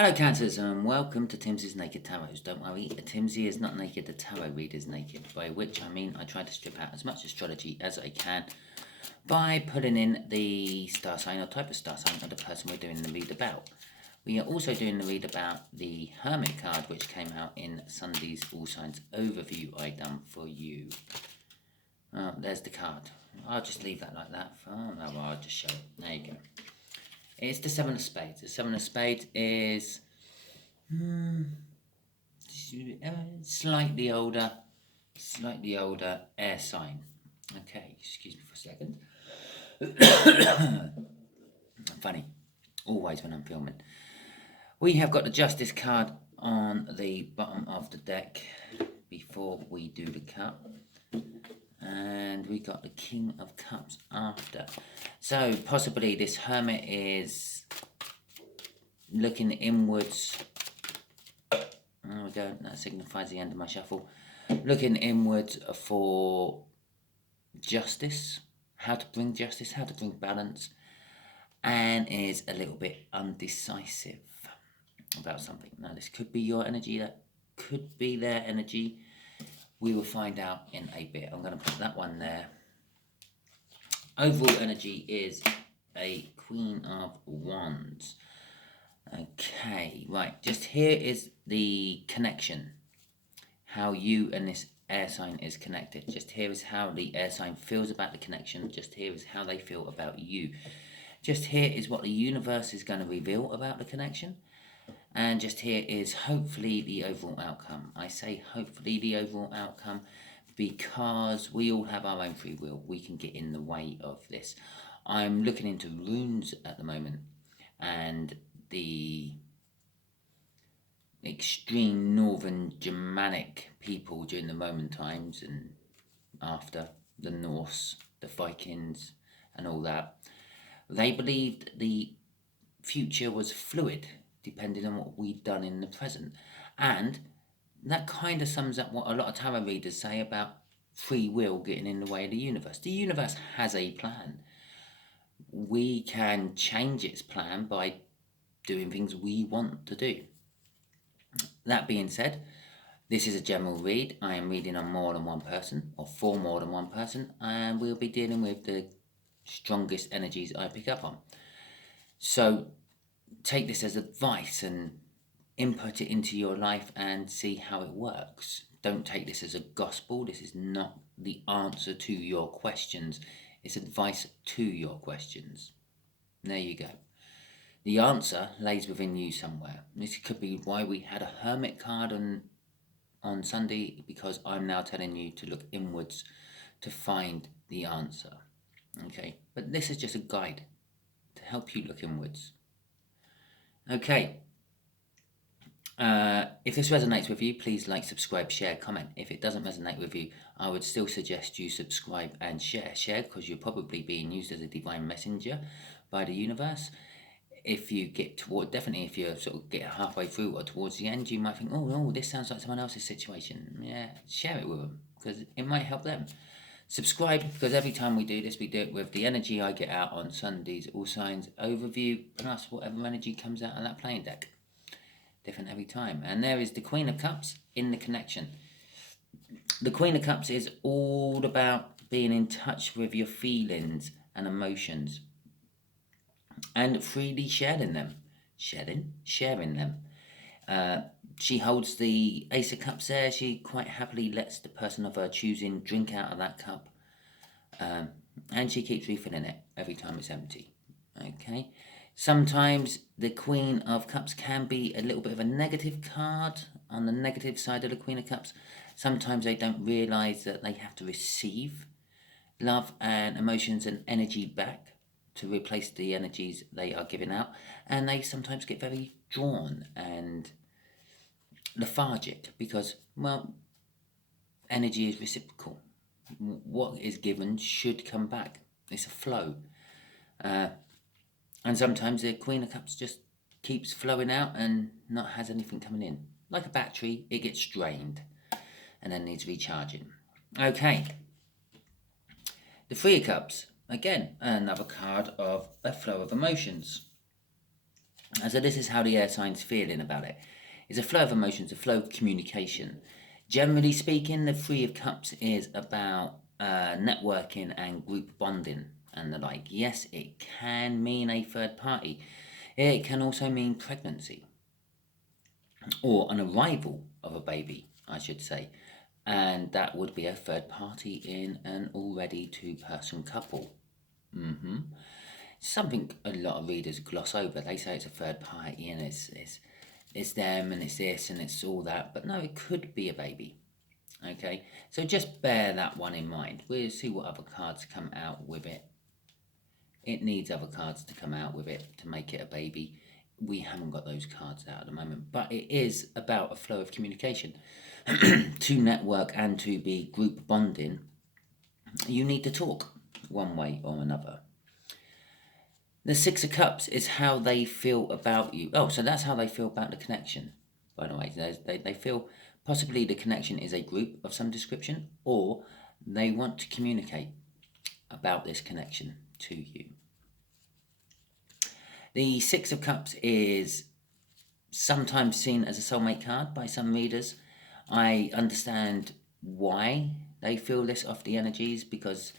Hello Cancers and welcome to Timsy's Naked Tarot. Don't worry, Timsy is not naked, the tarot reader is naked, by which I mean I try to strip out as much astrology as I can by putting in the star sign or type of star sign of the person we're doing the read about. We are also doing the read about the Hermit card which came out in Sunday's All Signs overview I done for you. There's the card. I'll just leave that like that. Oh no, I'll just show it. There you go. It's the Seven of Spades. The Seven of Spades is slightly older air sign. Okay, excuse me for a second. Funny, always when I'm filming. We have got the Justice card on the bottom of the deck before we do the cup. And we got the King of Cups after. So possibly this Hermit is looking inwards. There we go, that signifies the end of my shuffle. Looking inwards for justice, how to bring justice, how to bring balance, and is a little bit undecisive about something. Now this could be your energy, that could be their energy. We will find out in a bit. I'm going to put that one there. Overall energy is a Queen of Wands. Okay, right. Just here is the connection. How you and this air sign is connected. Just here is how the air sign feels about the connection. Just here is how they feel about you. Just here is what the universe is going to reveal about the connection. And just here is hopefully the overall outcome. I say hopefully the overall outcome because we all have our own free will. We can get in the way of this. I'm looking into runes at the moment and the extreme northern Germanic people during the Roman times and after the Norse, the Vikings and all that. They believed the future was fluid, depending on what we've done in the present. And that kind of sums up what a lot of tarot readers say about free will getting in the way of the universe. The universe has a plan. We can change its plan by doing things we want to do. That being said, this is a general read. I am reading on more than one person, or for more than one person, and we'll be dealing with the strongest energies I pick up on. So take this as advice and input it into your life and see how it works. Don't take this as a gospel. This is not the answer to your questions. It's advice to your questions. There you go. The answer lays within you somewhere. This could be why we had a Hermit card on Sunday, because I'm now telling you to look inwards to find the answer. Okay, but this is just a guide to help you look inwards. Okay, if this resonates with you, please like, subscribe, share, comment. If it doesn't resonate with you, I would still suggest you subscribe and share. Share because you're probably being used as a divine messenger by the universe. If you get toward, definitely if you sort of get halfway through or towards the end, you might think, oh no, this sounds like someone else's situation. Yeah, share it with them because it might help them. Subscribe because every time we do this, we do it with the energy I get out on Sunday's All Signs overview plus whatever energy comes out on that playing deck. Different every time. And there is the Queen of Cups in the connection. The Queen of Cups is all about being in touch with your feelings and emotions and freely sharing them. Sharing them. She holds the Ace of Cups there. She quite happily lets the person of her choosing drink out of that cup. And she keeps refilling it every time it's empty. Okay. Sometimes the Queen of Cups can be a little bit of a negative card on the negative side of the Queen of Cups. Sometimes they don't realise that they have to receive love and emotions and energy back to replace the energies they are giving out. And they sometimes get very drawn and lethargic because, well, energy is reciprocal. What is given should come back. It's a flow. And sometimes the Queen of Cups just keeps flowing out and not has anything coming in. Like a battery, it gets drained and then needs recharging. Okay. The Three of Cups. Again, another card of a flow of emotions. And so this is how the air sign's feeling about it. It's a flow of emotions, a flow of communication. Generally speaking, the Three of Cups is about networking and group bonding and the like. Yes, it can mean a third party. It can also mean pregnancy or an arrival of a baby, I should say. And that would be a third party in an already two-person couple. Something a lot of readers gloss over. They say it's a third party and it's them and it's this and it's all that. But no, it could be a baby. Okay, so just bear that one in mind. We'll see what other cards come out with it. It needs other cards to come out with it to make it a baby. We haven't got those cards out at the moment, but it is about a flow of communication. To network and to be group bonding, you need to talk one way or another. The Six of Cups is how they feel about you. Oh, so that's how they feel about the connection, by the way. They feel possibly the connection is a group of some description, or they want to communicate about this connection to you. The Six of Cups is sometimes seen as a soulmate card by some readers. I understand why they feel this off the energies, because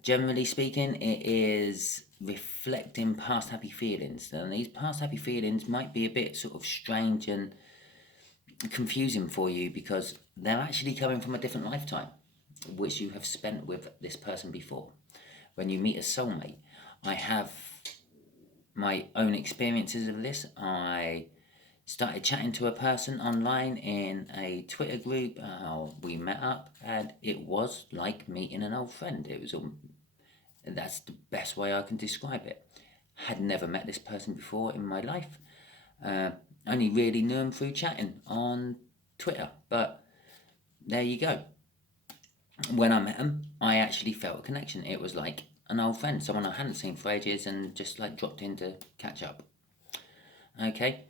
generally speaking, it is reflecting past happy feelings. And these past happy feelings might be a bit sort of strange and confusing for you because they're actually coming from a different lifetime, which you have spent with this person before. When you meet a soulmate, I have my own experiences of this. I started chatting to a person online in a Twitter group. We met up, and it was like meeting an old friend. It was that's the best way I can describe it. Had never met this person before in my life. Only really knew him through chatting on Twitter. But there you go. When I met him, I actually felt a connection. It was like an old friend, someone I hadn't seen for ages, and just like dropped in to catch up. Okay.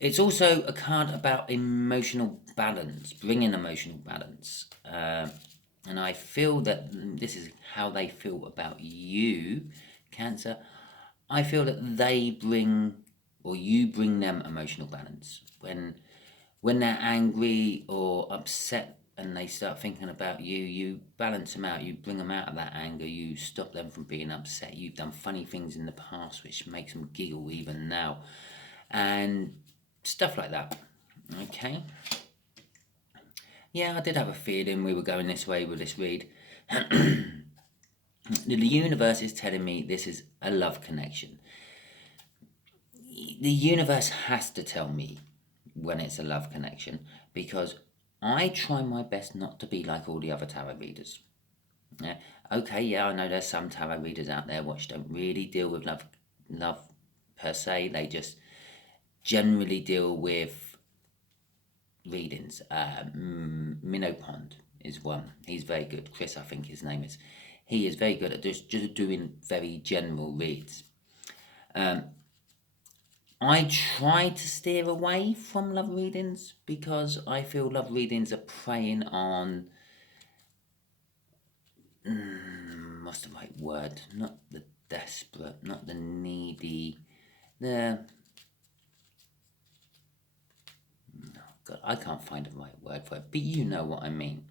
It's also a card about emotional balance, bringing emotional balance. And I feel that this is how they feel about you, Cancer. I feel that they bring, or you bring them emotional balance. When they're angry or upset and they start thinking about you, you balance them out, you bring them out of that anger, you stop them from being upset. You've done funny things in the past which makes them giggle even now. And stuff like that. Okay? Yeah, I did have a feeling we were going this way with this read. The universe is telling me this is a love connection. The universe has to tell me when it's a love connection, because I try my best not to be like all the other tarot readers. Yeah. Okay, yeah, I know there's some tarot readers out there which don't really deal with love per se. They just generally deal with readings. Minnow Pond is one. He's very good. Chris, I think his name is. He is very good at just doing very general reads. I try to steer away from love readings because I feel love readings are preying on what's the right word? Not the desperate, not the needy, the God, I can't find the right word for it, but you know what I mean.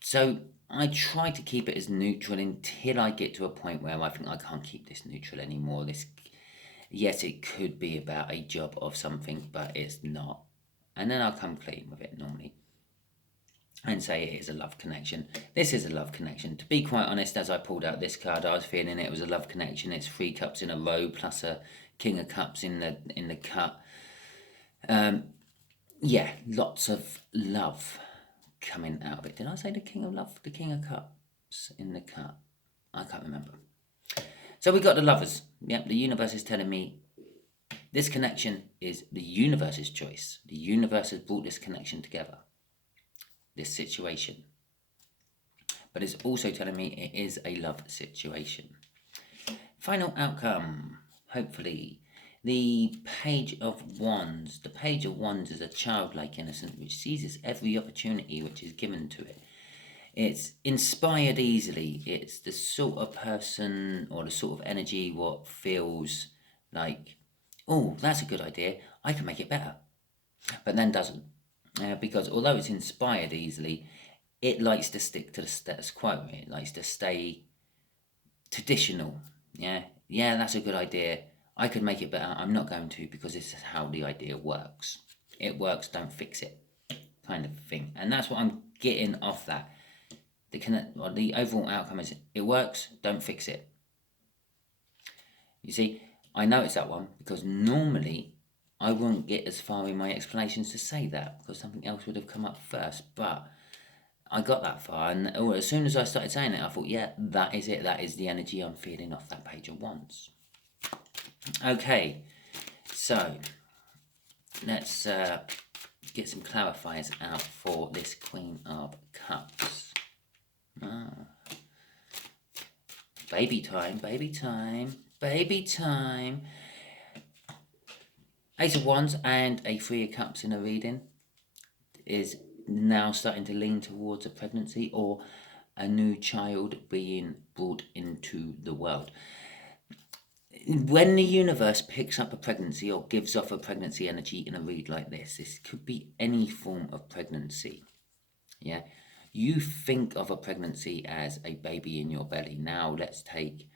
So I try to keep it as neutral until I get to a point where I think I can't keep this neutral anymore. Yes, it could be about a job of something, but it's not. And then I'll come clean with it normally and say it is a love connection. This is a love connection. To be quite honest, as I pulled out this card, I was feeling it was a love connection. It's 3 cups in a row plus a King of Cups in the cut. Yeah, lots of love coming out of it. Did I say the King of Love? The King of Cups in the cut? I can't remember. So we got the lovers. Yep, the universe is telling me this connection is the universe's choice. The universe has brought this connection together, this situation. But it's also telling me it is a love situation. Final outcome, hopefully. The Page of Wands. The Page of Wands is a childlike innocence which seizes every opportunity which is given to it. It's inspired easily. It's the sort of person or the sort of energy what feels like, oh, that's a good idea, I can make it better, but then doesn't. Because although it's inspired easily, it likes to stick to the status quo. It likes to stay traditional. Yeah, that's a good idea. I could make it better. I'm not going to, because this is how the idea works. It works, don't fix it, kind of thing. And that's what I'm getting off that. The overall outcome is it works, don't fix it. You see, I noticed that one because normally I wouldn't get as far in my explanations to say that because something else would have come up first. But I got that far, and as soon as I started saying it, I thought, yeah, that is it. That is the energy I'm feeling off that page of wands. Okay, so let's get some clarifiers out for this Queen of Cups. Baby time, baby time, baby time. Ace of Wands and a Three of Cups in a reading is now starting to lean towards a pregnancy or a new child being brought into the world. When the universe picks up a pregnancy or gives off a pregnancy energy in a read like this could be any form of pregnancy. Yeah, you think of a pregnancy as a baby in your belly. Now let's take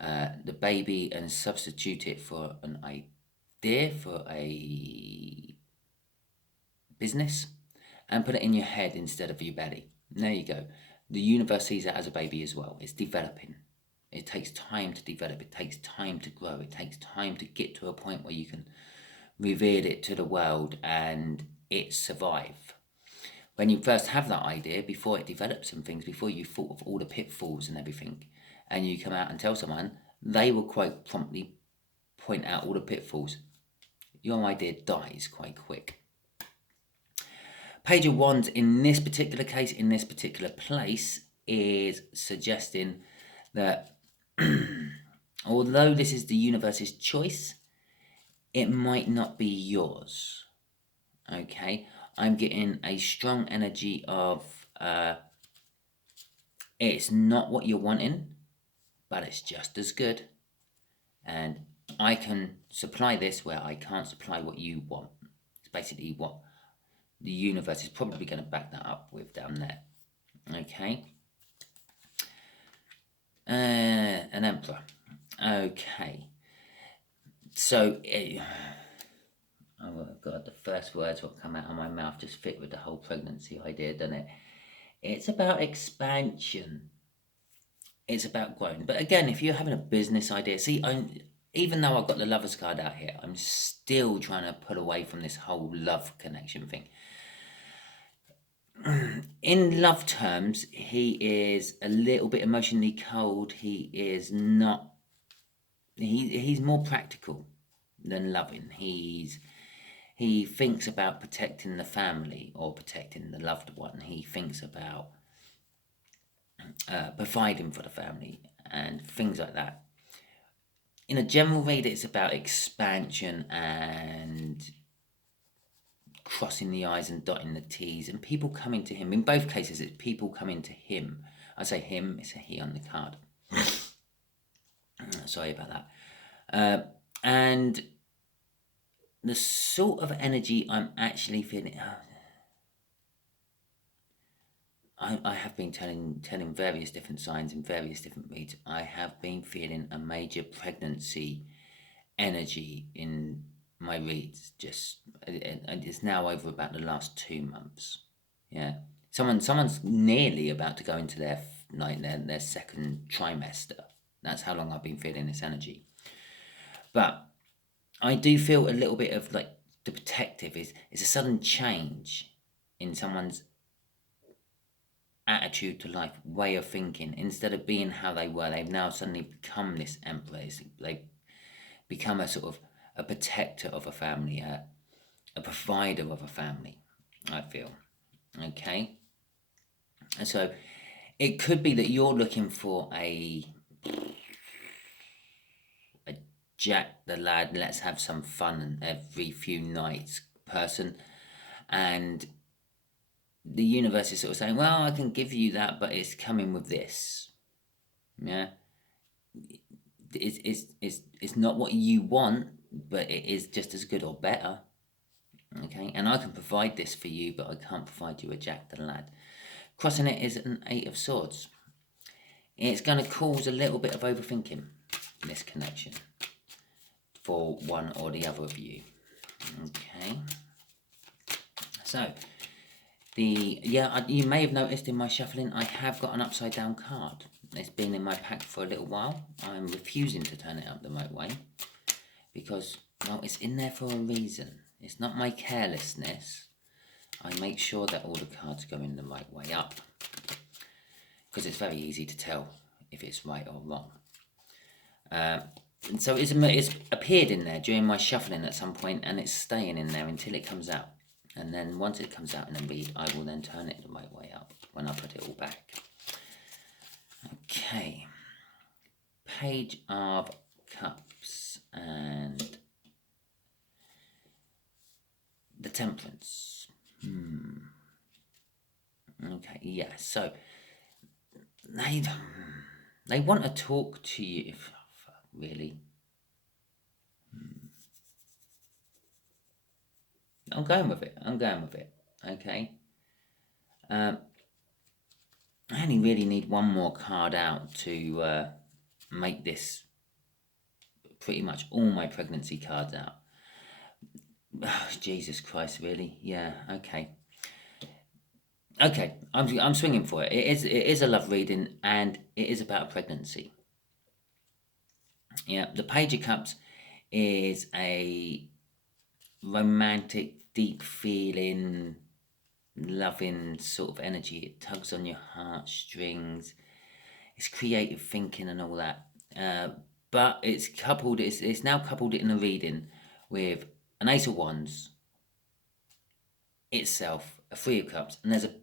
the baby and substitute it for an idea, for a business, and put it in your head instead of your belly. There you go. The universe sees it as a baby as well. It's developing. It takes time to develop. It takes time to grow. It takes time to get to a point where you can reveal it to the world and it survive. When you first have that idea, before it develops some things, before you thought of all the pitfalls and everything, and you come out and tell someone, they will quite promptly point out all the pitfalls. Your idea dies quite quick. Page of Wands in this particular case, in this particular place, is suggesting that although this is the universe's choice, it might not be yours. Okay, I'm getting a strong energy of it's not what you're wanting, but it's just as good. And I can supply this where I can't supply what you want. It's basically what the universe is probably going to back that up with down there. Okay. An Emperor. Okay. So, oh God, the first words what come out of my mouth just fit with the whole pregnancy idea, doesn't it? It's about expansion. It's about growing. But again, if you're having a business idea, see, even though I've got the Lovers card out here, I'm still trying to pull away from this whole love connection thing. In love terms, he is a little bit emotionally cold. He is not. He's more practical than loving. He thinks about protecting the family or protecting the loved one. He thinks about providing for the family and things like that. In a general read, it's about expansion and crossing the I's and dotting the T's and people coming to him. In both cases, it's people coming to him. I say him, it's a he on the card. Sorry about that. And the sort of energy I'm actually feeling... I have been telling various different signs in various different reads. I have been feeling a major pregnancy energy in my reads. And it's now over about the last 2 months. Yeah, someone's nearly about to go into their second trimester. That's how long I've been feeling this energy. But I do feel a little bit of like the protective is a sudden change in someone's attitude to life, way of thinking. Instead of being how they were, they've now suddenly become this emperor. They become a sort of a protector of a family, a provider of a family, I feel. Okay, and so it could be that you're looking for a Jack the lad, let's have some fun every few nights person, and the universe is sort of saying, well, I can give you that, but it's coming with this. Yeah, it's not what you want, but it is just as good or better. Okay, and I can provide this for you, but I can't provide you a Jack the Lad. Crossing it is an Eight of Swords. It's going to cause a little bit of overthinking, this connection, for one or the other of you. Okay. So, you may have noticed in my shuffling, I have got an upside down card. It's been in my pack for a little while. I'm refusing to turn it up the right way because, well, it's in there for a reason. It's not my carelessness. I make sure that all the cards go in the right way up because it's very easy to tell if it's right or wrong. And so it's appeared in there during my shuffling at some point, and it's staying in there until it comes out. And then once it comes out in a read, I will then turn it the right way up when I put it all back. Okay. Page of Cups and the Temperance. Okay, yeah, so they want to talk to you, really. I'm going with it. Okay. I only really need one more card out to make this pretty much all my pregnancy cards out. Oh, Jesus Christ, really? Yeah, okay. Okay, I'm swinging for it. It is a love reading, and it is about pregnancy. Yeah, the Page of Cups is a romantic, deep feeling, loving sort of energy. It tugs on your heartstrings. It's creative thinking and all that. But it's now coupled in a reading with an Ace of Wands itself, a Three of Cups, and there's a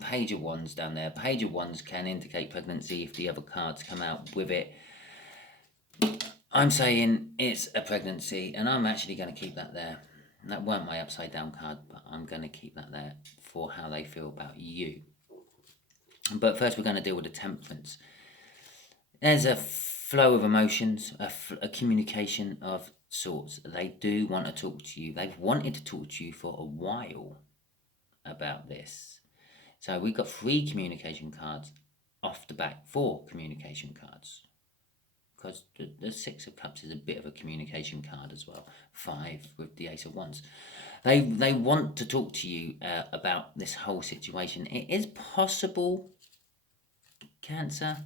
Page of Wands down there. Page of Wands can indicate pregnancy if the other cards come out with it. I'm saying it's a pregnancy, and I'm actually going to keep that there. And that weren't my upside down card, but I'm going to keep that there for how they feel about you. But first we're going to deal with the Temperance. There's a flow of emotions, a communication of sorts. They do want to talk to you. They've wanted to talk to you for a while about this. So we've got 3 communication cards off the back, 4 communication cards. Because the 6 of Cups is a bit of a communication card as well. 5 with the Ace of Wands. They want to talk to you about this whole situation. It is possible, Cancer,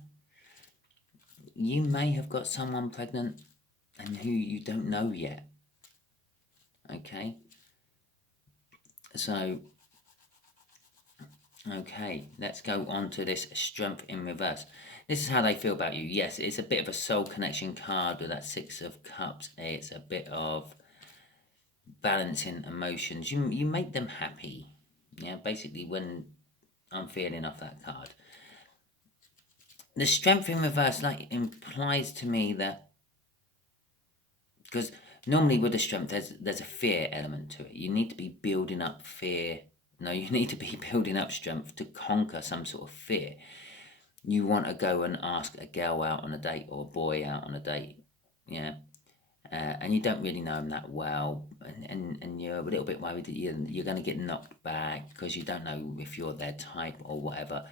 you may have got someone pregnant and who you don't know yet. Okay? So, okay, let's go on to this Strength in Reverse. This is how they feel about you. Yes, it's a bit of a soul connection card with that 6 of Cups. It's a bit of balancing emotions. You make them happy. Yeah, basically when I'm feeling off that card. The Strength in Reverse implies to me that, because normally with the Strength there's a fear element to it. You need to be building up fear. No, you need to be building up strength to conquer some sort of fear. You want to go and ask a girl out on a date or a boy out on a date, yeah, and you don't really know them that well, and you're a little bit worried that you're going to get knocked back because you don't know if you're their type or whatever.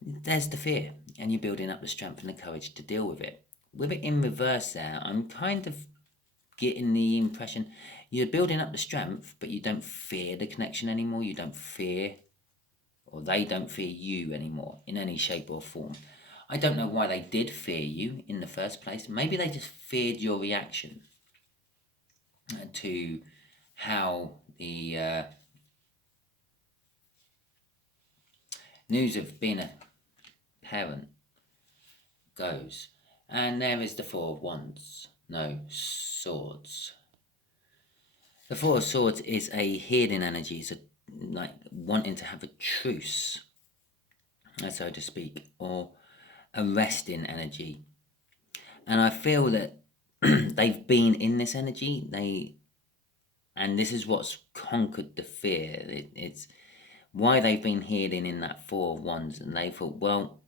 There's the fear, and you're building up the strength and the courage to deal with it. With it in reverse there, I'm kind of getting the impression you're building up the strength, but you don't fear the connection anymore. You don't fear, or they don't fear you anymore in any shape or form. I don't know why they did fear you in the first place. Maybe they just feared your reaction to how the news of being a parent goes. And there is the Four of Wands. No, Swords. The Four of Swords is a healing energy. It's like wanting to have a truce, so to speak, or a resting energy. And I feel that they've been in this energy. And this is what's conquered the fear. It's why they've been healing in that Four of Wands, and they thought, well,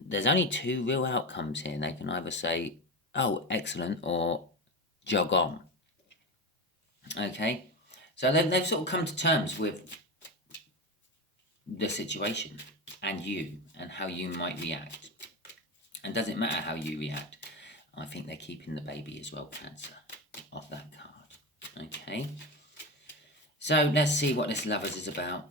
there's only 2 real outcomes here. They can either say, oh, excellent, or jog on. Okay, so they've sort of come to terms with the situation and you and how you might react. And does it matter how you react? I think they're keeping the baby as well, Cancer, off that card. Okay, so let's see what this Lovers is about.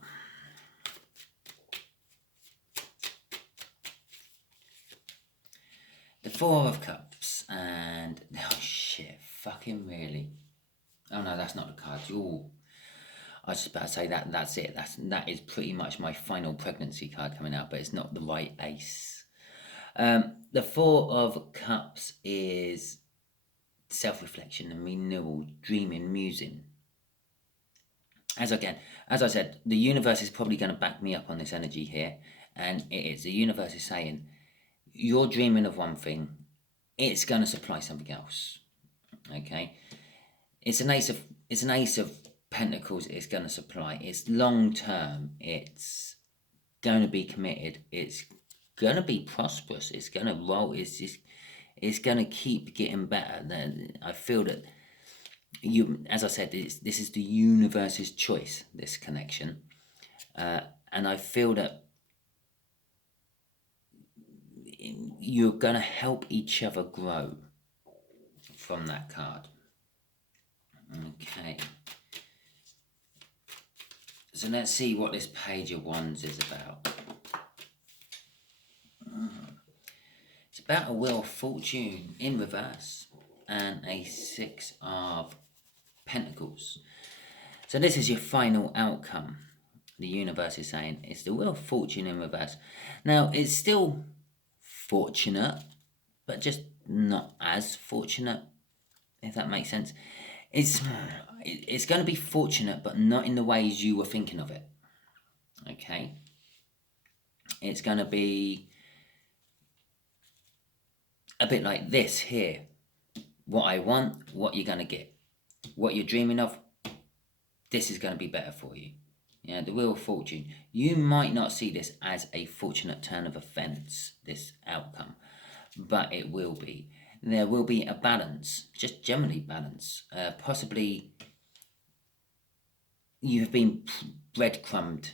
The Four of Cups and... oh shit, fucking really? Oh no, that's not the card. Ooh. I was just about to say that's it. That is pretty much my final pregnancy card coming out, but it's not the right ace. The Four of Cups is self-reflection and renewal, dreaming, musing. As I said, the universe is probably going to back me up on this energy here, and it is. The universe is saying, you're dreaming of one thing, it's going to supply something else. Okay, it's an ace of Pentacles. It's going to supply. It's long term. It's going to be committed. It's going to be prosperous. It's going to roll. It's going to keep getting better. I feel that as I said, this is the universe's choice. This connection, and I feel that you're going to help each other grow from that card. Okay. So let's see what this Page of Wands is about. It's about a Wheel of Fortune in reverse and a Six of Pentacles. So this is your final outcome. The universe is saying it's the Wheel of Fortune in reverse. Now, it's still fortunate, but just not as fortunate, if that makes sense. It's going to be fortunate, but not in the ways you were thinking of it. Okay? It's going to be a bit like this here. What I want, what you're going to get. What you're dreaming of, this is going to be better for you. Yeah, the Wheel of Fortune. You might not see this as a fortunate turn of events, this outcome, but it will be. There will be a balance, just generally balance. Possibly you have been breadcrumbed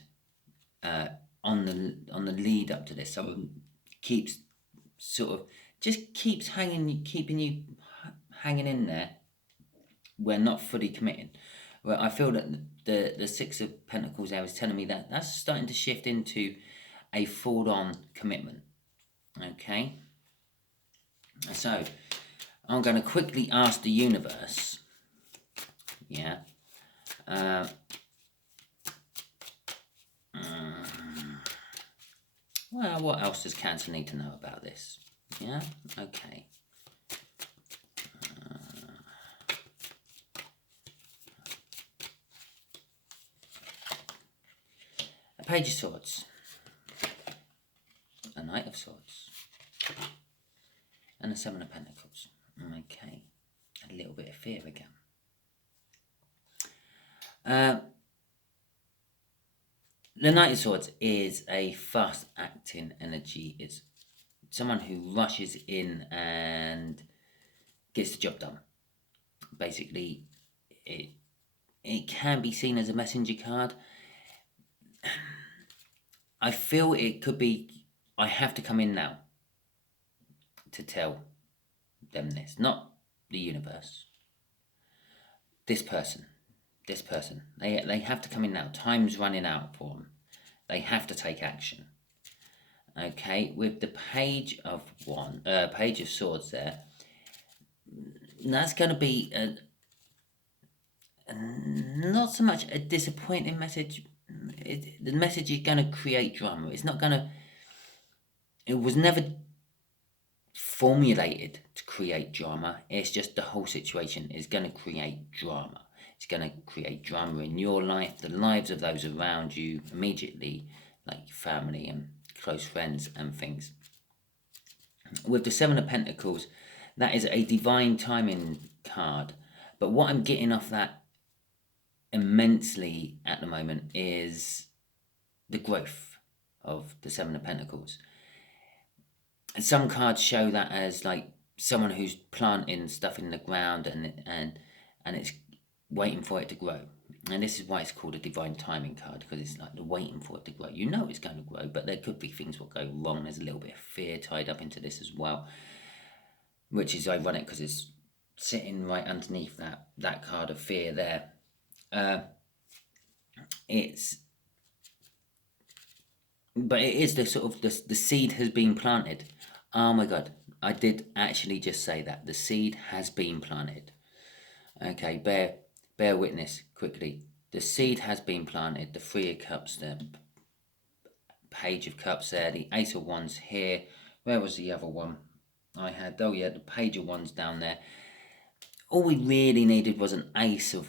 on the lead up to this. Someone keeps keeping you hanging in there. We're not fully committing. Well, I feel that the Six of Pentacles there is telling me that that's starting to shift into a full-on commitment. Okay? So, I'm going to quickly ask the universe. Yeah. Well, what else does Cancer need to know about this? Yeah? Okay. A Page of Swords. A Knight of Swords. And a Seven of Pentacles. Okay. A little bit of fear again. The Knight of Swords is a fast-acting energy. It's someone who rushes in and gets the job done. Basically, it can be seen as a messenger card. I feel it could be, I have to come in now to tell them this. Not the universe. This person. They have to come in now. Time's running out for them. They have to take action. Okay, with the Page of Swords there, that's going to be not so much a disappointing message. The message is going to create drama. It's not going to... It was never formulated to create drama. It's just the whole situation is going to create drama. It's going to create drama in your life, the lives of those around you immediately, like your family and close friends and things. With the Seven of Pentacles, that is a divine timing card. But what I'm getting off that immensely at the moment is the growth of the Seven of Pentacles. And some cards show that as like someone who's planting stuff in the ground and it's waiting for it to grow. And this is why it's called a divine timing card, because it's like the waiting for it to grow. You know it's going to grow, but there could be things that go wrong. There's a little bit of fear tied up into this as well, which is ironic because it's sitting right underneath that card of fear there. But it is the sort of the seed has been planted. Oh my God, I did actually just say that. The seed has been planted. Okay, bear witness quickly. The seed has been planted. The Three of Cups, the Page of Cups there, the Ace of Wands here. Where was the other one I had? Oh yeah, the Page of Wands down there. All we really needed was an Ace of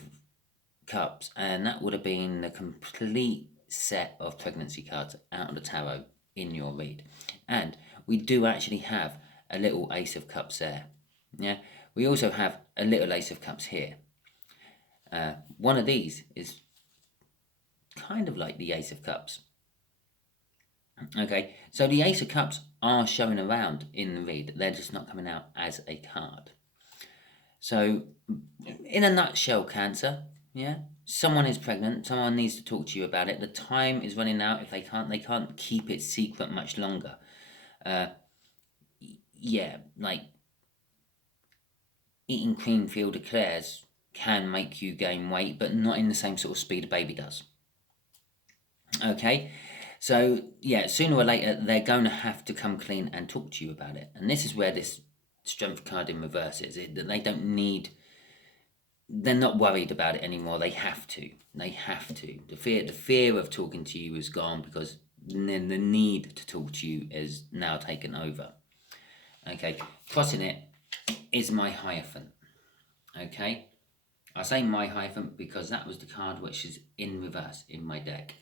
Cups, and that would have been the complete set of pregnancy cards out of the tarot in your read. And we do actually have a little Ace of Cups there. Yeah, we also have a little Ace of Cups here. One of these is kind of like the Ace of Cups. Okay, so the Ace of Cups are showing around in the read. They're just not coming out as a card. So, in a nutshell, Cancer, yeah, someone is pregnant. Someone needs to talk to you about it. The time is running out. If they can't keep it secret much longer. Yeah, like eating Creamfield eclairs can make you gain weight, but not in the same sort of speed a baby does. Okay, so yeah, sooner or later they're going to have to come clean and talk to you about it. And this is where this Strength card in reverse is. That they don't need. They're not worried about it anymore. They have to. The fear of talking to you is gone, because the need to talk to you is now taken over. Okay, crossing it is my Hierophant. Okay, I say my Hierophant because that was the card which is in reverse in my deck.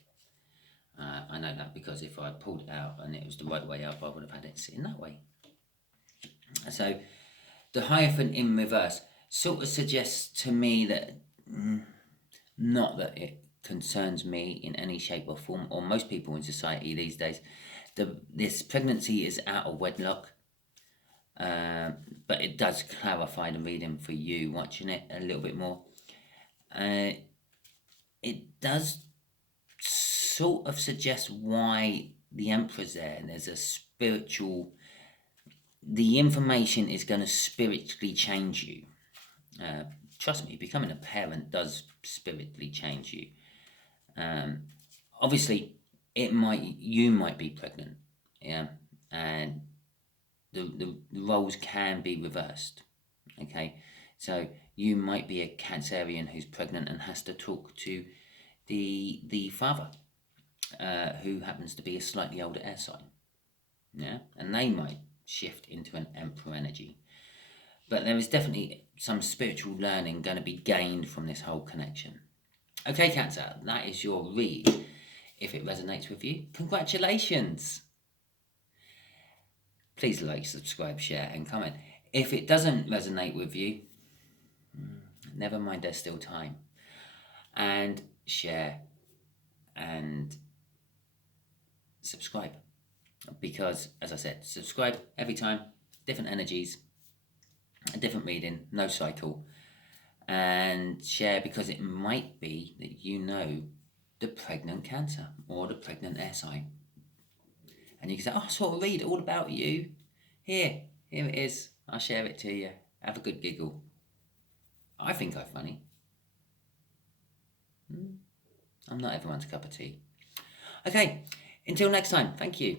I know that because if I pulled it out and it was the right way up, I would have had it sitting that way. So the Hierophant in reverse sort of suggests to me that, not that it concerns me in any shape or form, or most people in society these days, this pregnancy is out of wedlock. But it does clarify the reading for you watching it a little bit more. It does sort of suggest why the Emperor's there, and there's a spiritual. The information is going to spiritually change you. Trust me, becoming a parent does spiritually change you. Obviously, you might be pregnant, yeah, and the roles can be reversed. Okay, so you might be a Cancerian who's pregnant and has to talk to the father, who happens to be a slightly older air sign. Yeah, and they might shift into an Emperor energy. But there is definitely some spiritual learning going to be gained from this whole connection. Okay, Cancer, that is your read. If it resonates with you, congratulations. Please like, subscribe, share, and comment. If it doesn't resonate with you, never mind, there's still time. And share and subscribe. Because, as I said, subscribe every time, different energies, a different reading, no cycle. And share because it might be that you know the pregnant Cancer or the pregnant air sign. And you can say, oh, I saw a read all about you. Here it is. I'll share it to you. Have a good giggle. I think I'm funny. I'm not everyone's cup of tea. Okay, until next time, thank you.